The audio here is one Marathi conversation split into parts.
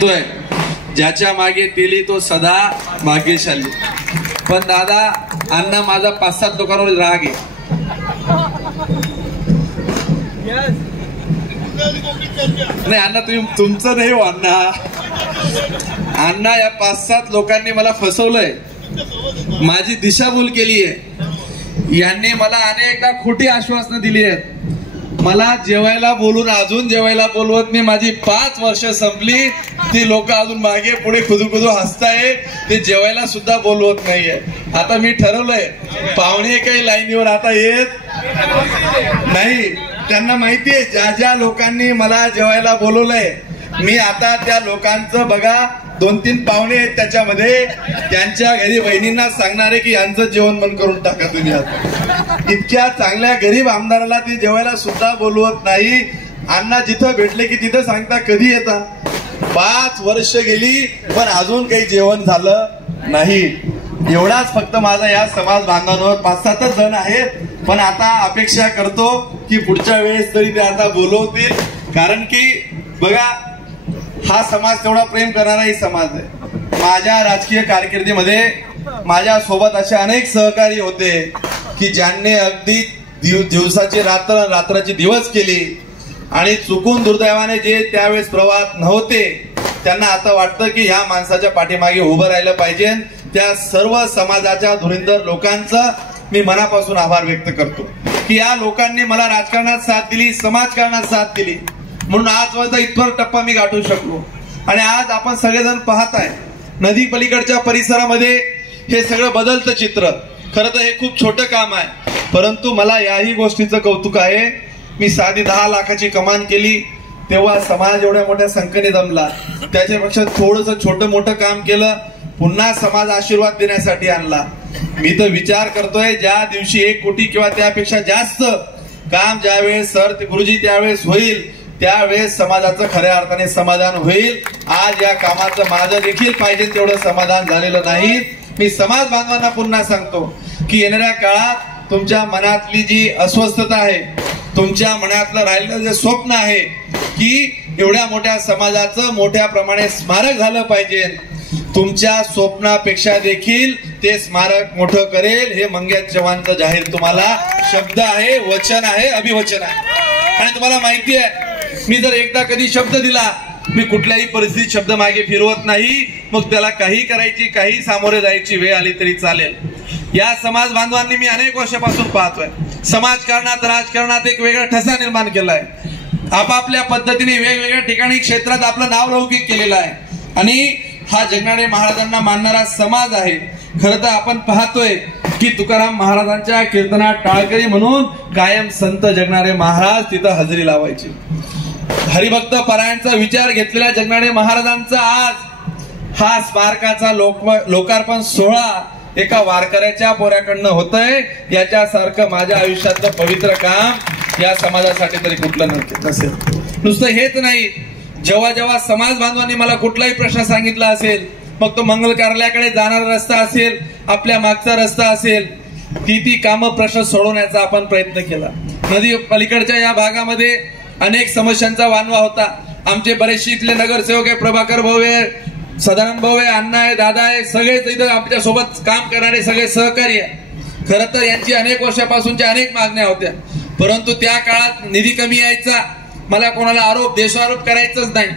ज्याच्या मागे दिली तो सदा भाग्यशाली. पण दादा अण्णा माझा 5-7 लोकांवर राग आहे. नाही अण्णा तुम्ही तुमचं नाही हो अण्णा. अण्णा या 5-7 लोकांनी मला फसवलंय, माझी दिशाभूल केली आहे. यांनी मला अनेकदा खोटी आश्वासनं दिली आहेत. मला जेवायला बोलून अजून जेवायला बोलवत नाही. माझी 5 वर्ष संपली, ती लोक अजून मागे पुढे खुदू हसताय. ते जेवायला सुद्धा बोलवत नाहीये. आता मी ठरवलंय पाहुणे काही लाईनीवर आता येत नाही. त्यांना माहितीये ज्या ज्या लोकांनी मला जेवायला बोलवलंय, मी आता त्या लोकांचं बघा 2-3 पाहुणे आहेत त्याच्यामध्ये, त्यांच्या घरी बहिणींना सांगणार आहे की यांचं जेवण बंद करून टाका तुम्ही. आता इतक्या चांगल्या गरीब आमदाराला ते जेवायला सुद्धा बोलवत नाही. अण्णा जिथं भेटले की तिथं सांगता कधी येता. 5 वर्ष गेली पण अजून काही जेवण झालं नाही. एवढाच फक्त माझा या समाज बांधवांवर 5-7 जण आहेत. पण आता अपेक्षा करतो की पुढच्या वेळेस तरी ते आता बोलवतील. कारण की बघा हा समाज तेवढा प्रेम करणाराही समाज आहे. माझ्या राजकीय कारकिर्दीमध्ये माझ्या सोबत असे अनेक सहकारी होते की ज्यांनी अगदी दिवसाची रात्र रात्राची दिवस केली आणि चुकून दुर्दैवाने जे त्यावेळेस प्रवाहात नव्हते त्यांना आता वाटतं की ह्या माणसाच्या पाठीमागे उभं राहिलं पाहिजे. त्या सर्व समाजाच्या धुरींदर लोकांचं मी मनापासून आभार व्यक्त करतो की या लोकांनी मला राजकारणात साथ दिली, समाजकारणात साथ दिली, म्हणून आजवरचा इथवर टप्पा मी गाठू शकलो. आणि आज आपण सगळेजण पाहताय नदी पलीकडच्या परिसरामध्ये हे सगळं बदलतं चित्र. खरं तर हे खूप छोटं काम आहे, परंतु मला याही गोष्टीचं कौतुक आहे. मी साधी 10 लाखाची कमान केली तेव्हा समाज एवढ्या मोठ्या संख्येने जमला. त्याच्यापेक्षा थोडंसं छोटं मोठं काम केलं, पुन्हा समाज आशीर्वाद देण्यासाठी आणला. मी तर विचार करतोय ज्या दिवशी 1 कोटी किंवा त्यापेक्षा जास्त काम ज्यावेळेस सर गुरुजी त्यावेळेस होईल, त्यावेळेस समाजाचं खऱ्या अर्थाने समाधान होईल. आज या कामाचं माझं देखील पाहिजे तेवढं समाधान झालेलं नाही. मी समाज बांधवांना पुन्हा सांगतो की येणाऱ्या काळात तुमच्या मनातली जी अस्वस्थता आहे, तुमच्या मनातलं राहिलेलं जे स्वप्न आहे की एवढ्या मोठ्या समाजाचं मोठ्या प्रमाणे स्मारक झालं पाहिजे, तुमच्या स्वप्नापेक्षा देखील ते स्मारक मोठं करेल. हे मंग्या चव्हाणचं जाहीर तुम्हाला शब्द आहे, वचन आहे, अभिवचन आहे. आणि तुम्हाला माहिती आहे मी जर एकदा कधी शब्द दिला, मी कुठल्याही परिस्थितीत शब्द मागे फिरवत नाही. मग त्याला काही करायची, काही सामोरे जायची वेळ आली तरी चालेल. या समाज बांधवांनी मी अनेक वर्षापासून पाहतोय समाजकारणात राजकारणात एक वेगळा ठसा निर्माण केलाय. आपापल्या पद्धतीने वेगवेगळ्या ठिकाणी क्षेत्रात आपलं नाव लौकिक केलेलं आहे आणि हा जगनाडे महाराजांना मानणारा समाज आहे. खरं तर आपण पाहतोय की तुकाराम महाराजांच्या कीर्तनात टाळकरी म्हणून कायम संत जगनाडे महाराज तिथं हजेरी लावायचे. हरिभक्त परायणचा विचार घेतलेल्या जगनाडे महाराजांचा आज हा स्मारकाचा लोकार्पण सोहळा एका वारकऱ्याच्या पोऱ्याकडनं होतंय. याच्यासारखं माझ्या आयुष्यातलं पवित्र काम या समाजासाठी तरी कुठलं नसेल. नुसतं हेच नाही, जेव्हा जेव्हा समाज बांधवांनी मला कुठलाही प्रश्न सांगितला असेल, मग तो मंगल कार्यालयाकडे जाणारा रस्ता असेल, आपल्या मागचा रस्ता असेल, ती कामं प्रश्न सोडवण्याचा आपण प्रयत्न केला. नदी पलीकडच्या या भागामध्ये अनेक समस्यांचा वानवा होता. आमचे बरेचसे इथले नगरसेवक आहे, प्रभाकर भाऊ आहे, सदानंद भाऊ आहे, अण्णा आहे, दादा आहे, सगळेच इथं आमच्या सोबत काम करणारे सगळे सहकारी आहे. खरं तर यांची अनेक वर्षापासूनच्या अनेक मागण्या होत्या, परंतु त्या काळात निधी कमी यायचा. मला कोणाला आरोप देशारोप करायचंच नाही.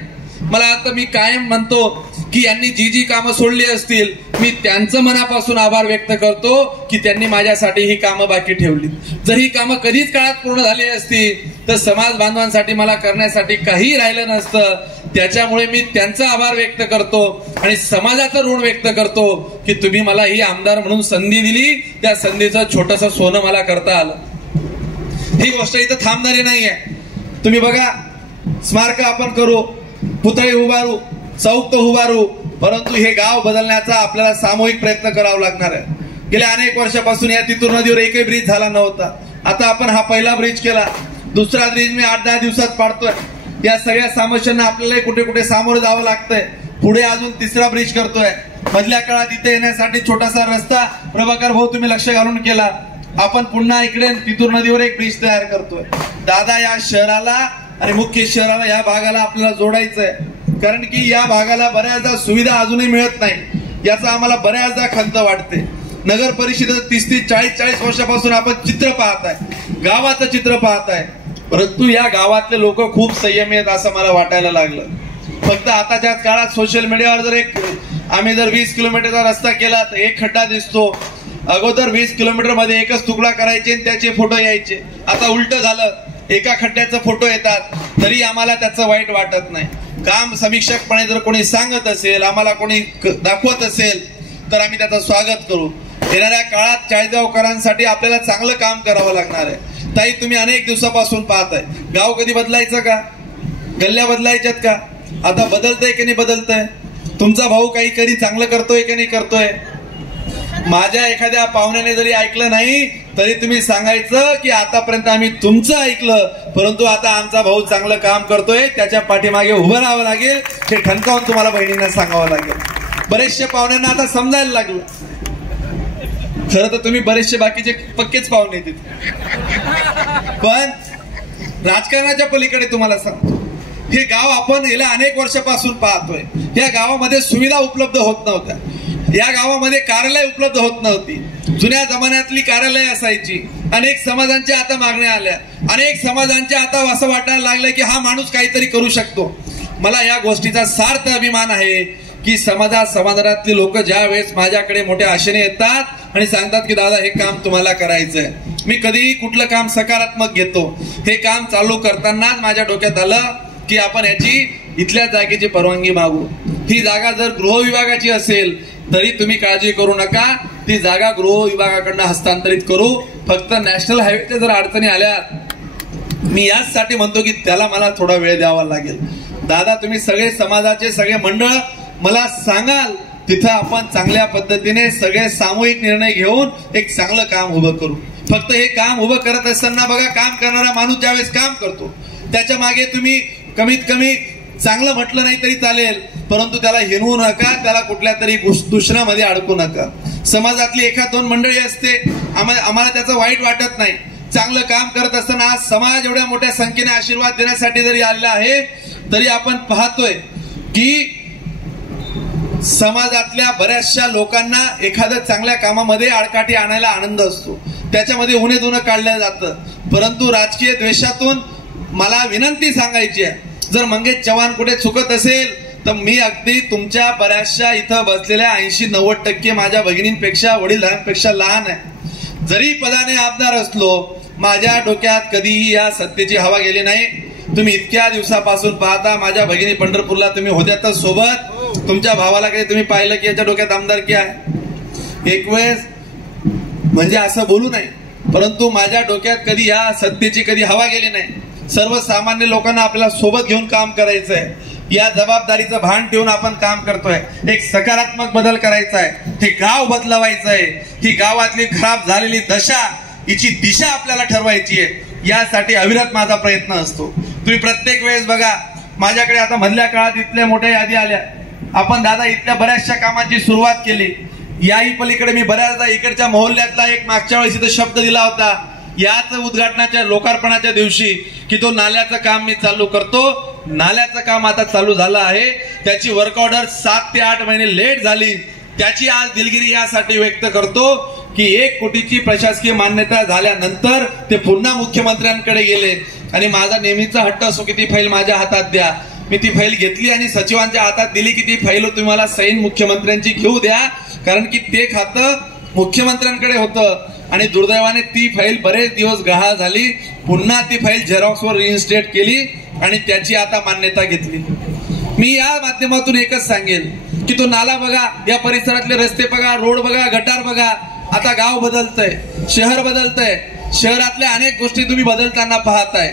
मला आता मी कायम म्हणतो की यांनी जी जी कामं सोडली असतील, मी त्यांचं मनापासून आभार व्यक्त करतो की त्यांनी माझ्यासाठी ही कामं बाकी ठेवली. जर ही कामं कधीच काळात पूर्ण झाली असती तर समाज बांधवांसाठी मला करण्यासाठी काही राहिलं नसतं. त्याच्यामुळे मी त्यांचा आभार व्यक्त करतो आणि समाजाचं ऋण व्यक्त करतो की तुम्ही मला ही आमदार म्हणून संधी दिली, त्या संधीचं छोटंसं सोनं मला करता आलं. ही गोष्ट इथं थांबणारी नाहीये. तुम्ही बघा, स्मारक आपण करू, पुतळे उभारू, चौक उभारू, परंतु हे गाव बदलण्याचा आपल्याला सामूहिक प्रयत्न करावा लागणार आहे. गेल्या अनेक वर्षापासून या तितूर नदीवर एकही ब्रिज झाला नव्हता. आता आपण हा पहिला ब्रिज केला, दुसरा ब्रिज मी 8-10 दिवसात पाडतोय. या सगळ्या समस्यांना आपल्याला कुठे कुठे सामोरं जावं लागतंय. पुढे अजून 3रा ब्रिज करतोय. मधल्या काळात इथे येण्यासाठी छोटासा रस्ता प्रभाकर भाऊ तुम्ही लक्ष घालून केला. आपण पुन्हा इकडे तितूर नदीवर एक ब्रिज तयार करतोय. दादा या शहराला आणि मुख्य शहराला या भागाला आपल्याला जोडायचंय. कारण की या भागाला बऱ्याचदा सुविधा अजूनही मिळत नाही, याचा आम्हाला बऱ्याचदा खंत वाटते. नगर परिषदेत 30-40 वर्षापासून आपण चित्र पाहताय, गावाचं चित्र पाहताय, परंतु या गावातले लोक खूप संयमी आहेत असं मला वाटायला लागलं. फक्त आताच्या काळात सोशल मीडियावर आम्ही जर 20 किलोमीटरचा रस्ता केला तर एक खड्डा दिसतो. अगोदर 20 किलोमीटर मध्ये एकच तुकडा करायचे आणि त्याचे फोटो यायचे. आता उलट झालं, एका खड्ड्याचा फोटो येतात तरी आम्हाला त्याचं वाईट वाटत नाही. काम समीक्षकपणे जर कोणी सांगत असेल, आम्हाला कोणी दाखवत असेल तर आम्ही त्याचं स्वागत करू. येणाऱ्या काळात चाळीसगावकरांसाठी आपल्याला चांगलं काम करावं लागणार आहे. ताई, तुम्ही अनेक दिवसापासून पाहताय, गाव कधी बदलायचं का? गल्ल्या बदलायच्यात का? आता बदलतंय की नाही बदलतंय? तुमचा भाऊ काही कधी चांगलं करतोय की नाही करतोय? माझ्या एखाद्या पाहुण्याने जरी ऐकलं नाही तरी तुम्ही सांगायचं की आतापर्यंत आम्ही तुमचं ऐकलं, परंतु आता आमचा भाऊ चांगलं काम करतोय, त्याच्या पाठीमागे उभं राहावं लागेल. हे ठणकावून तुम्हाला बहिणींना सांगावं लागेल. बरेचशा पाहुण्यांना आता समजायला लागलं. खरं तर तुम्ही बरेचसे बाकीचे पक्केच पाहुणे तिथे, पण राजकारणाच्या पलीकडे तुम्हाला सांगतो, हे गाव आपण गेल्या अनेक वर्षापासून पाहतोय. या गावामध्ये सुविधा उपलब्ध होत नव्हत्या, या गावामध्ये कार्यालय उपलब्ध होत नव्हती. जुन्या जमान्यातली कार्यालय असायची. अनेक समाजांच्या आता मागण्या आल्या, अनेक समाजांच्या आता असं वाटायला लागलं की हा माणूस काहीतरी करू शकतो. मला या गोष्टीचा सार्थ अभिमान आहे की समाजातली लोक ज्या वेळेस माझ्याकडे मोठ्या आशेने येतात आणि सांगतात की दादा हे काम तुम्हाला करायचंय, मी कधीही कुठलं काम सकारात्मक घेतो. हे काम चालू करतानाच माझ्या डोक्यात आलं की आपण याची इथल्या जागेची परवानगी मागू. ही जागा जर गृह विभागाची असेल तरी तुम्ही काळजी करू नका, ती जागा गृह विभागाकडनं हस्तांतरित करू. फक्त नॅशनल हायवेच्या जर अडचणी आल्या, मी याचसाठी म्हणतो की त्याला मला थोडा वेळ द्यावा लागेल. दादा, तुम्ही सगळे समाजाचे सगळे मंडळ मला सांगाल, तिथं आपण चांगल्या पद्धतीने सगळे सामूहिक निर्णय घेऊन एक चांगलं काम उभं करू. फक्त हे काम उभं करत असताना बघा, काम करणारा माणूस ज्यावेळेस काम करतो त्याच्या मागे तुम्ही कमीत कमी चांगलं म्हटलं नाही तरी चालेल, परंतु त्याला हिनवू नका, त्याला कुठल्या तरी दूषणामध्ये अडकू नका. समाजातली 1-2 मंडळी असते, आम्हाला त्याचं वाईट वाटत नाही. चांगलं काम करत असताना आज समाज एवढ्या मोठ्या संख्येने आशीर्वाद देण्यासाठी जरी आलेला आहे तरी आपण पाहतोय की समाजातल्या बऱ्याचशा लोकांना एखाद्या चांगल्या कामामध्ये आडकाठी आणायला आनंद असतो, त्याच्यामध्ये उणे धुणं काढलं जातं. परंतु राजकीय द्वेषातून मला विनंती सांगायची आहे, जर मंगेश चव्हाण कुठे चुकत असेल तर मी अगदी तुमच्या बऱ्याचशा इथं बसलेल्या 80-90% माझ्या भगिनींपेक्षा, वडीलधाऱ्यांपेक्षा लहान आहे. जरी पदाने आमदार असलो, माझ्या डोक्यात कधीही या सत्तेची हवा गेली नाही. तुम्ही इतक्या दिवसापासून पाहता, माझ्या भगिनी पंढरपूरला तुम्ही होत्यातच सोबत. तुमच्या भावाला काही तुम्ही पाहिलं की याच्या डोक्यात आमदारकी आहे? एक वेळेस म्हणजे असं बोलू नये, परंतु माझ्या डोक्यात कधी या सत्तेची कधी हवा गेली नाही. सर्वसामान्य लोकांना आपल्याला सोबत घेऊन काम करायचंय, या जबाबदारीचं भान ठेवून आपण काम करतोय. एक सकारात्मक बदल करायचा आहे, हे गाव बदलवायचंय, ही गावातली खराब झालेली दशा, हिची दिशा आपल्याला ठरवायची आहे. यासाठी अविरत माझा प्रयत्न असतो. तुम्ही प्रत्येक वेळेस बघा, माझ्याकडे आता मधल्या काळात इथल्या मोठ्या यादी आल्या. आपण दादा इथल्या बऱ्याचशा कामाची सुरुवात केली. याही पलीकडे मी बऱ्याचदा इकडच्या मोहल्ल्यातला एक मागच्या वेळेस इथं शब्द दिला होता, याच उद्घाटनाच्या लोकार्पणाच्या दिवशी, की तो नाल्याचं काम मी चालू करतो. नाल्याचं काम आता चालू झालं आहे. त्याची वर्क ऑर्डर 7 ते 8 महिने लेट झाली. त्याची आज दिलगिरी यासाठी व्यक्त करतो की 1 कोटीची प्रशासकीय मान्यता झाल्यानंतर ते पुन्हा मुख्यमंत्र्यांकडे गेले आणि माझा नेहमीचा हट्ट असो की ती फाईल माझ्या हातात द्या. मी ती फाईल घेतली आणि सचिवांच्या हातात दिली की ती फाईल तुम्हाला सैन मुख्यमंत्र्यांची घेऊ द्या, कारण की ते खातं मुख्यमंत्र्यांकडे होतं. आणि दुर्दैवाने ती फाईल बरेच दिवस गहाळ झाली. पुन्हा ती फाईल झेरॉक्सवर रिइन्स्टेट केली आणि त्याची आता मान्यता घेतली. मी या माध्यमातून एकच सांगेल की तो नाला बघा, या परिसरातले रस्ते बघा, रोड बघा, गटार बघा. आता गाव बदलतंय, शहर बदलतंय, शहरातल्या अनेक गोष्टी तुम्ही बदलताना पाहताय.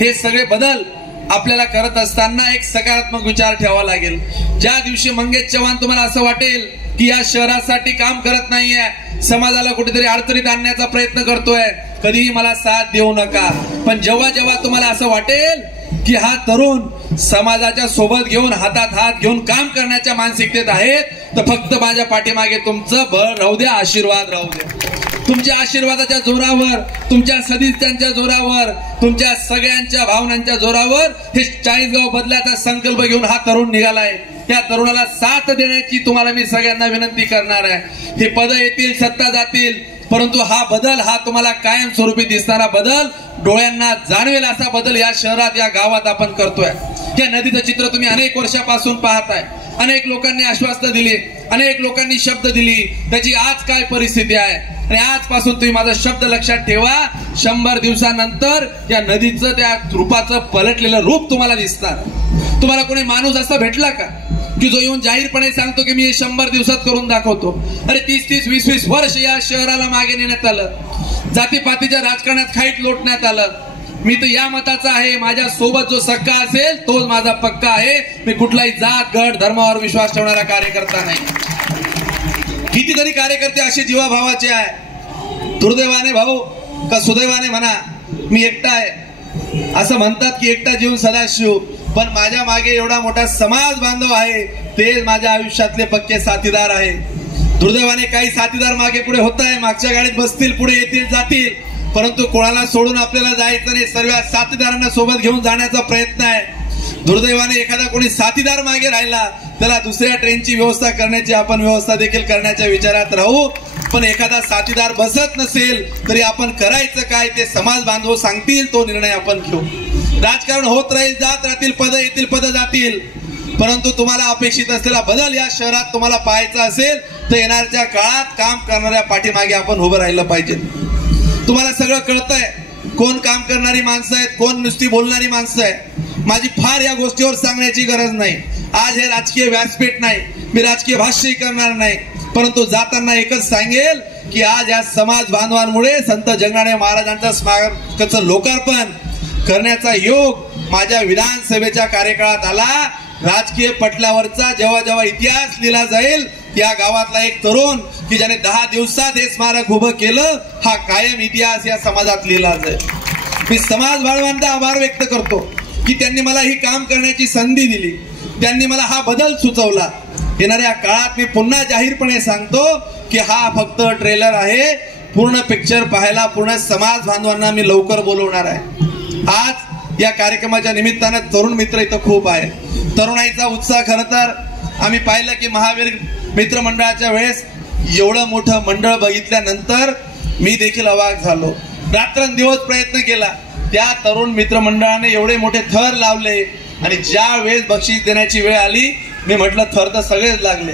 हे सगळे बदल आपल्याला करत असताना एक सकारात्मक विचार ठेवावा लागेल. ज्या दिवशी मंगेश चव्हाण तुम्हाला असं वाटेल की या शहरासाठी काम करत नाहीये, समाजाला कुठेतरी अडचणीत आणण्याचा प्रयत्न करतोय, कधीही मला साथ देऊ नका. पण जेव्हा जेव्हा तुम्हाला असं वाटेल की हा तरुण समाजाच्या सोबत घेऊन, हातात हात घेऊन काम करण्याच्या मानसिकतेत आहेत, तर फक्त माझ्या पाठीमागे तुमचं बळ राहू द्या, आशीर्वाद राहू द्या. तुमच्या आशीर्वादाच्या जोरावर, तुमच्या सदिच्छांच्या जोरावर, तुमच्या सगळ्यांच्या भावनांच्या जोरावर हे चाळीसगाव बदलाचा संकल्प घेऊन हा तरुण निघालाय. त्या तरुणाला साथ देण्याची तुम्हाला मी सगळ्यांना विनंती करणार आहे. हे पद येतील, सत्ता जातील, परंतु हा बदल, हा तुम्हाला कायमस्वरूपी दिसणारा बदल, डोळ्यांना जाणवेल असा बदल या शहरात, या गावात आपण करतोय. या नदीचं चित्र तुम्ही अनेक वर्षापासून पाहताय. अनेक लोकांनी आश्वासनं दिली, अनेक लोकांनी शब्द दिली. त्याची आज काय परिस्थिती आहे आणि आजपासून तुम्ही माझा शब्द लक्षात ठेवा. 100 दिवसानंतर या नदीचं, त्या रूपाचं पलटलेलं रूप तुम्हाला दिसणार. तुम्हाला कोणी माणूस असा भेटला का की जो येऊन जाहीरपणे सांगतो की मी हे 100 दिवसात करून दाखवतो? अरे 30-30, 20-20 वर्ष या शहराला मागे नेण्यात आलं. जातीपातीच्या राजकारणात खाईट लोटण्यात आलं. मी तर या मताचा आहे, माझ्या सोबत जो सक्का असेल तोच माझा पक्का आहे. मी कुठलाही जात, गट, धर्मावर विश्वास ठेवणारा कार्यकर्ता नाही. कितीतरी कार्यकर्ते असे जीवाभावाचे आहे. दुर्दैवाने भाऊ का सुदैवाने म्हणा, मी एकटा आहे. असं म्हणतात की एकटा जीवन सदाशिव, पण माझ्या मागे एवढा मोठा समाज बांधव आहे. ते माझ्या आयुष्यातले पक्के साथीदार आहे. दुर्दैवाने काही साथीदार मागे पुढे होत आहे, मागच्या गाडीत बसतील, पुढे येतील, जातील, परंतु कोणाला सोडून आपल्याला जायचं नाही. सर्व साथीदारांना सोबत घेऊन जाण्याचा प्रयत्न आहे. दुर्दैवाने एखादा कोणी साथीदार मागे राहिला, त्याला दुसऱ्या ट्रेनची व्यवस्था करण्याची आपण व्यवस्था देखील करण्याच्या विचारात राहू. पण एखादा साथीदार बसत नसेल तरी आपण करायचं काय ते समाज बांधव सांगतील, तो निर्णय आपण घेऊ. राजकारण होत राहील, जात राहतील, पद येतील, पद जातील, परंतु तुम्हाला अपेक्षित असलेला बदल या शहरात तुम्हाला पाहायचा असेल तर येणाऱ्या काळात काम करणाऱ्या पाठीमागे आपण उभं राहिलं पाहिजे. तुम्हाला सगळं कळतंय कोण काम करणारी माणसं आहेत, कोण नुसती बोलणारी माणसं आहेत. माझी फार या गोष्टीवर सांगण्याची गरज नाही. आज हे राजकीय व्यासपीठ नाही, मी राजकीय भाष्य करणार नाही, परंतु जाताना एकच सांगेल की आज या समाज बांधवांमुळे संत जगनाडे महाराजांच्या स्मारकाचं लोकार्पण करण्याचा योग माझ्या विधानसभेच्या कार्यकाळात आला. राजकीय पटलावरचा जेव्हा जेव्हा इतिहास लिहिला जाईल, या गावातला एक तरुण की ज्याने 10 दिवसात हे स्मारक उभं केलं, हा कायम इतिहास या समाजात लिहिला जाईल. मी समाज बांधवांचा आभार व्यक्त करतो की त्यांनी मला ही काम करण्याची संधी दिली, त्यांनी मला हा बदल सुचवला. येणाऱ्या काळात मी पुन्हा जाहीरपणे सांगतो की हा फक्त ट्रेलर आहे. पूर्ण पिक्चर पाहायला पूर्ण समाज बांधवांना मी लवकर बोलवणार आहे. आज या कार्यक्रमाच्या निमित्तानं तरुण मित्र इथं खूप आहे. तरुणाईचा उत्साह, खरं तर आम्ही पाहिलं की महावीर मित्र मंडळाच्या वेळेस एवढं मोठं मंडळ बघितल्यानंतर मी देखील अवाक झालो. रात्रंदिवस प्रयत्न केला. त्या तरुण मित्र मंडळाने एवढे मोठे थर लावले आणि ज्या वेळेस बक्षीस देण्याची वेळ आली, मी म्हटलं थर तर सगळेच लागले.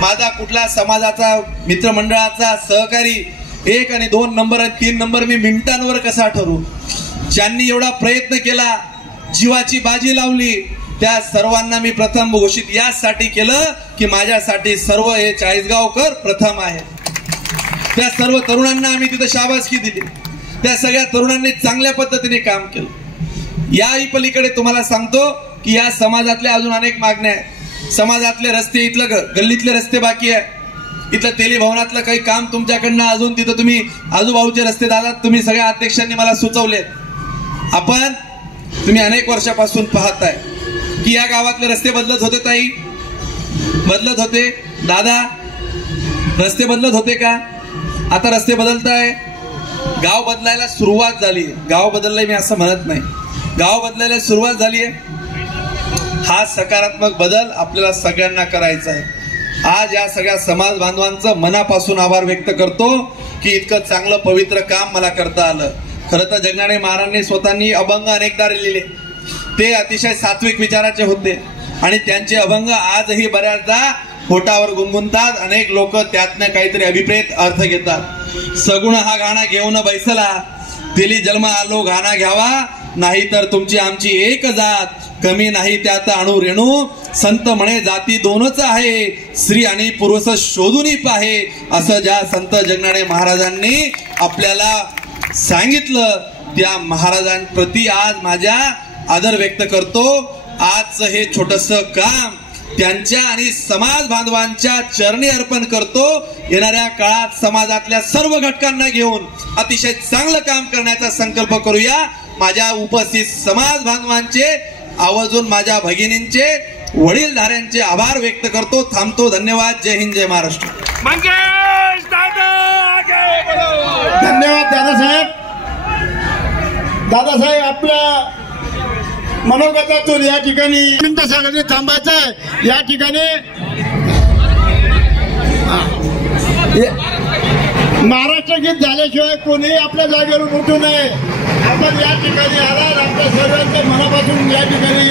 माझा कुठला समाजाचा, मित्रमंडळाचा सहकारी 1 आणि 2 नंबर आणि 3 नंबर मी मिनिटांवर कसा ठरू? ज्यांनी एवढा प्रयत्न केला, जीवाची बाजी लावली, त्या सर्वांना मी प्रथम घोषित यासाठी केलं की माझ्यासाठी सर्व हे चाळीसगावकर प्रथम आहे. त्या सर्व तरुणांना आम्ही तिथं शाबासकी दिली. त्या सगळ्या तरुणांनी चांगल्या पद्धतीने काम केलं. याही पलीकडे तुम्हाला सांगतो की या समाजातल्या अजून अनेक मागण्या आहेत. समाजातले रस्ते, इथलं गल्लीतले रस्ते बाकी आहे. इथलं तेली भवनातलं काही काम तुमच्याकडनं अजून तिथं तुम्ही आजूबाजूचे रस्ते दादा तुम्ही सगळ्या अध्यक्षांनी मला सुचवलेत. आपण तुम्ही अनेक वर्षापासून पाहताय की या गावातले रस्ते बदलत होते. ताई बदलत होते, दादा रस्ते बदलत होते का? आता रस्ते बदलताय. गाव बदलायला सुरुवात झाली. गाव बदललंय मी असं म्हणत नाही, गाव बदलायला सुरुवात झाली आहे. हा सकारात्मक बदल आपल्याला सगळ्यांना करायचा आहे. आज या सगळ्या समाज बांधवांचं मनापासून आभार व्यक्त करतो की इतकं चांगलं पवित्र काम मला करता आलं. खरं तर जगनाडे महाराजांनी स्वतःनी अभंग अनेकदा लिहिले. ते अतिशय सात्विक विचाराचे होते आणि त्यांचे अभंग आजही बऱ्याचदा होटावर गुणगुणतात. अनेक लोक त्यातनं काहीतरी अभिप्रेत अर्थ घेतात. सगुण हा गाणा घेऊन बैसला, दिली जन्म आलो गाणा घ्यावा, नाही तर तुमची आमची एक जात, कमी नाही त्यात अणु रेणू, संत म्हणे जाती दोनच आहे, स्त्री आणि पुरुष शोधून पाहे, असं ज्या संत जगनाडे महाराजांनी आपल्याला सांगितलं, त्या महाराजांप्रती आज माझ्या आदर व्यक्त करतो. आजचं हे छोटस काम त्यांच्या आणि समाज बांधवांच्या चरणी अर्पण करतो. येणाऱ्या काळात समाजातल्या सर्व घटकांना घेऊन अतिशय चांगलं काम करण्याचा संकल्प करूया. माझ्या उपस्थित समाज बांधवांचे, आवर्जून माझ्या भगिनींचे, वडीलधाऱ्यांचे आभार व्यक्त करतो. थांबतो. धन्यवाद. जय हिंद, जय महाराष्ट्र. धन्यवाद दादासाहेब. दादासाहेब आपल्या मनोगतातून या ठिकाणी मिनिटासाठी थांबायचं आहे. या ठिकाणी महाराष्ट्र गीत झाल्याशिवाय कोणीही आपल्या जागेवर उठू नये. आपण या ठिकाणी आलात, आपल्या सर्वांच्या मनापासून या ठिकाणी